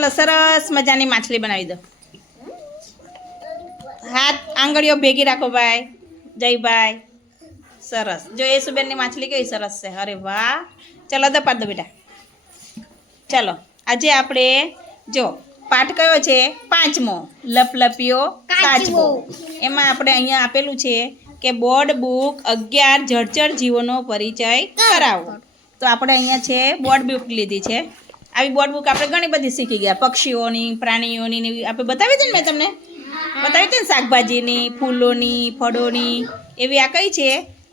ચલો, સરસ મજાની માછલી બનાવી દો. હાથ, આંગળીઓ ભેગી રાખો ભાઈ. જયભાઈ સરસ. જો એ સુબેનની માછલી કેવી સરસ છે. અરે વાહ. ચલો દપાડ દો બેટા. ચલો, આજે આપણે જો, પાઠ કયો છે? પાંચમો. લપલપિયો કાચબો એમાં આપણે અહીંયા આપેલું છે કે બોર્ડ બુક અગિયાર જળચર જીવોનો પરિચય કરાવો. તો આપણે અહીંયા છે, બોર્ડ બુક લીધી છે. આવી બોર્ડ બુક આપણે ઘણી બધી શીખી ગયા. પક્ષીઓની પ્રાણીઓની આપણે બતાવી હતી ને મેં તમને? બતાવી હતી ને શાકભાજીની ફૂલોની ફળોની? એવી આ કઈ છે?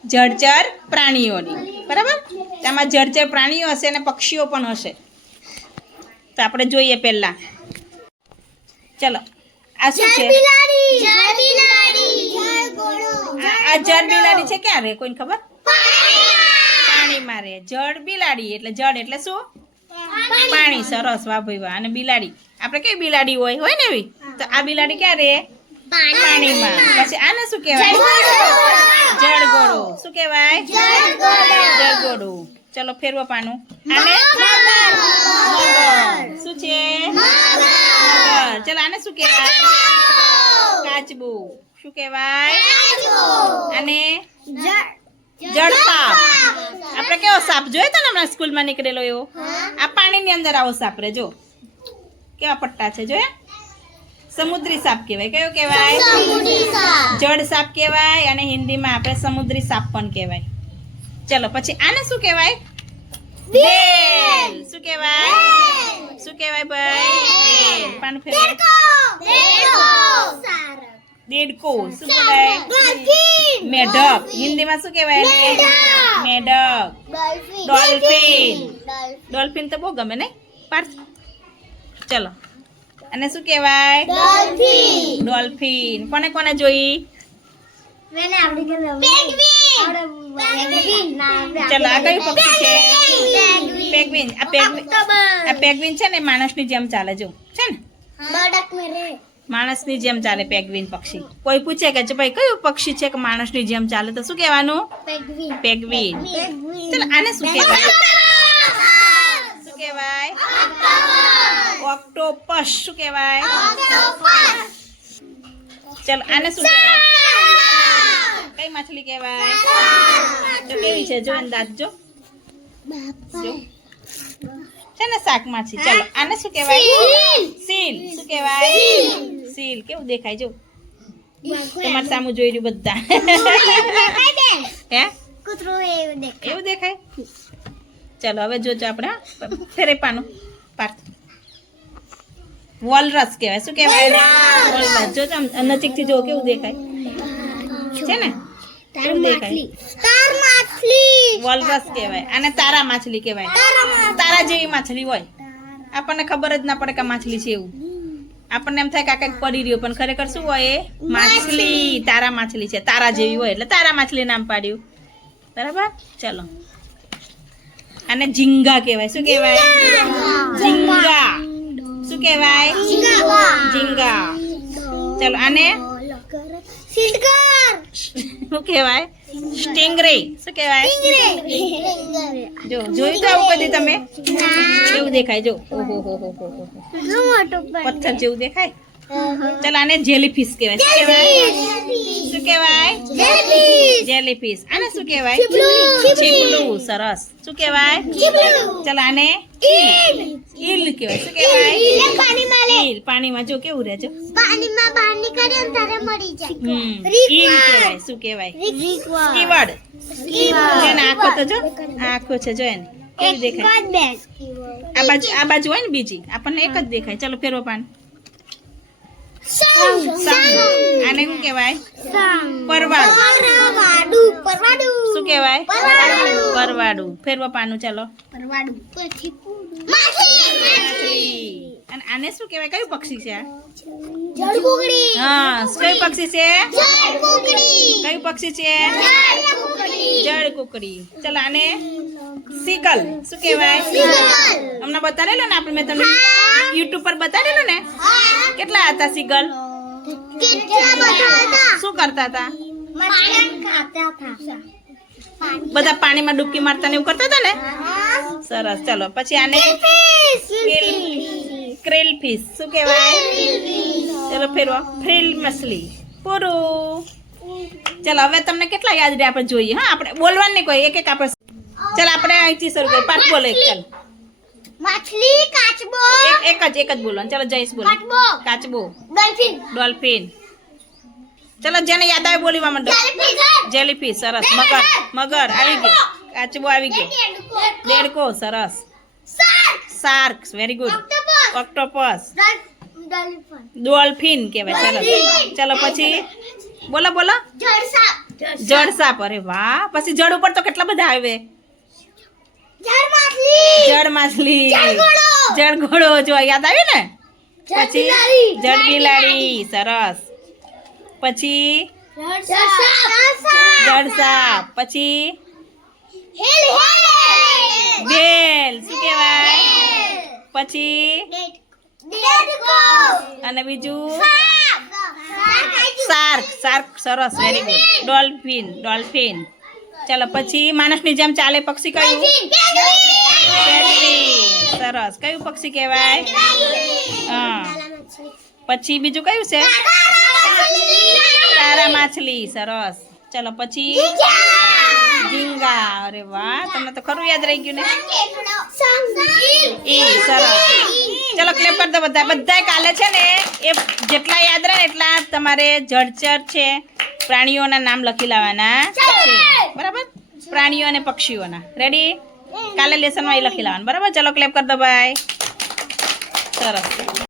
જળચર પ્રાણીઓની. બરાબર? તેમાં જળચર પ્રાણીઓ હશે અને પક્ષીઓ પણ હશે. તો આપણે જોઈએ પહેલાં. ચલો. આ શું છે? આ આ જળ બિલાડી છે ક્યાં રે કોઈને ખબર? પાણીમાં. રે જળ બિલાડી એટલે જળ એટલે શું? પાણી સરસ વાહ ભાઈ વાહ અને બિલાડી. આપણે કઈ બિલાડી હોય? હોય ને એવી? તો આ બિલાડી ક્યાં રે પાણીમાં. પછી આને શું કહેવાય? જળગોળો. શું કહેવાય? જળગોળો. ચલો ફેરવો પાનું. આને? શું છે? ચલો આને શું કહેવાય? કાચબો. શું કહેવાય? અને જળ. સાપ આપણે કેવો સાપ જોયો તો ને હમણાં સ્કૂલમાં નીકળેલો એવો? આ પાણીની અંદર આવો સાપ રે જો. કેવા પટ્ટા છે જોયા સમુદ્રી સાપ કહેવાય. કયો કહેવાય? જળ સાપ કહેવાય અને હિન્દીમાં આપણે સમુદ્રી સાપ પણ કહેવાય. ચલો પછી આને શું કહેવાય? શું કહેવાય? શું કહેવાય ભાઈ? પાન પાનું ફેરવાય. દેડકો શું કહેવાય મેઢક હિન્દીમાં શું કહેવાય મેઢક ડોલ્ફિન ડોલ્ફિન તો બહુ ગમે ને પાર્થ ચલો અને શું કહેવાય ડોલ્ફિન કોને કોને જોઈ ચલો આ કયું પક્ષી છે પેગવિન આ પેગવિન આ પેગવિન છે ને માણસની જેમ ચાલે જો છે ને માણસની જેમ ચાલે પેગ્વિન પક્ષી? કોઈ પૂછે કે ભાઈ કયું પક્ષી છે કે માણસની જેમ ચાલે? તો શું કહેવાનું? પેગ્વિન. ચલો આને શું કહેવાય? શું કહેવાય? ઓક્ટોપસ. શું કહેવાય? ચલો આને શું કહેવાય? કઈ માછલી કહેવાય? તો કેવી છે? જો અંદાજ જો. છે ને શાક માછી ચલો આને શું કહેવાય? સીલ. શું કહેવાય? સીલ. કેવું દેખાય જો. તમારે સામું જોઈ રહ્યું બધા. હે? એવું દેખાય. ચલો હવે જોજો આપણે ફેરેપાનું. પાર્ક પાર્થ. વોલરસ કહેવાય. શું કહેવાય? વોલરસ. જોજો આમ નજીકથી જો કેવું દેખાય. છે ને? કેવું દેખાય? વોલરસ કહેવાય. અને તારા માછલી કહેવાય. તારા જેવી માછલી હોય. આપણને ખબર જ ના પડે કે માછલી છે એવું. આપણને એમ થાય કે આ કંઈક પડી રહ્યું પણ ખરેખર શું હોય એ? માછલી. તારા માછલી છે. તારા જેવી હોય એટલે તારા માછલી નામ પાડ્યું. બરાબર? ચલો. અને ઝીંગા કહેવાય. શું કહેવાય? ઝીંગા. શું કહેવાય? ઝીંગા. ચલો અને? શું કહેવાય? સ્ટિંગરે શું કહેવાય જો જોયું તો આવું કદી તમે એવું દેખાય જો ઓહો હો હો હો. પથ્થર જેવું દેખાય ચલો આને જેલીફિશ કહેવાય શું કહેવાય શું કહેવાય જેલીફિશ આને શું કહેવાય છીપલું સરસ શું કહેવાય ચલો આને ઈલ કહેવાય શું કહેવાય પાણીમાં જો કેવું રહે છે પાણીમાં બહાર નીકળે ને ત્યારે મરી જાય. કહેવાય શું કહેવાય સ્કીવર્ડ જો ને આંખો તો જો આ આંખો છે જો એને. કેવી દેખાય? આ બાજુ આ બાજુ હોય ને બીજી આપણને એક જ દેખાય. ચલો ફેરવો પાન. આને શું કહેવાય પરવાડું. શું કહેવાય પરવાડું. ફેરવો પાનું ચાલો. અને આને શું કહેવાય? કયું પક્ષી છે? હા કયું પક્ષી છે? કયું પક્ષી છે? જળ કુકડી ચલો આને સિકલ શું કહેવાય? હમણાં બતાડેલો ને આપણે મેં તમને? યુટ્યુબ પર બતાડેલો ને? કેટલા હતા સિકલ? શું કરતા હતા? બધા પાણીમાં ડૂબકી મારતા ને એવું કરતા હતા ને? સરસ. ચલો પછી આને ક્રેલ ફિશ શું કહેવાય? ચલો ફેરવા. ફ્રિલ મછલી પૂરું. ચાલો હવે તમને કેટલા યાદ રહે આપણે જોઈએ હા? આપણે બોલવાનું નહીં કોઈ એક એક આપણે ચાલ આપણે અહીંથી શરૂ કરીએ. પાઠ બોલો એક ચાલ. માછલી કાચબો. એક જ એક જ બોલવાનું. ચલો જયેશ બોલો. કાચબો. કાચબો. ડોલ્ફિન. ડોલ્ફિન. ચલો જેને યાદ આવે બોલીવા માંડો જેલીફિશ સરસ. મગર. મગર આવી ગયો. કાચબો આવી ગયો. દેડકો સરસ. Shark very good octopus. Dolphin. કહેવાય. ચાલો. ચલો પછી? બોલો બોલો. જળસાપ. જળ સાપ અરે વાહ. પછી જળ ઉપર તો કેટલા બધા આવે? જળ માછલી જળ. ઘોડો જો યાદ આવ્યું ને? પછી. જળ બિલાડી સરસ. પછી? જળસાપ. જળ સાપ પછી હેલ હેલ વેલ શું કહેવાય પછી? અને બીજું? શાર્ક શાર્ક સરસ વેરી ગુડ ડોલ્ફિન ડોલ્ફિન. ચાલો પછી માણસની જેમ ચાલે પક્ષી કયું? સરસ. કયું પક્ષી કહેવાય? હા. પછી બીજું કયું છે? તારા માછલી. સરસ. ચલો પછી ઝીંગા અરે વાહ તમને તો ખરું યાદ રહી ગયું ને? ઈ સરસ. ચલો ક્લેપ કરી દો બધા બધા કાલે છે ને એ જેટલા યાદ રહે ને એટલા તમારે જળચર છે પ્રાણીઓના નામ લખી લાવવાના છે. બરાબર? પ્રાણીઓ અને પક્ષીઓના. રેડી કાલે લેસનમાં એ લખી લાવવાનું. બરાબર? ચલો ક્લેપ કરી દો ભાઈ. સરસ.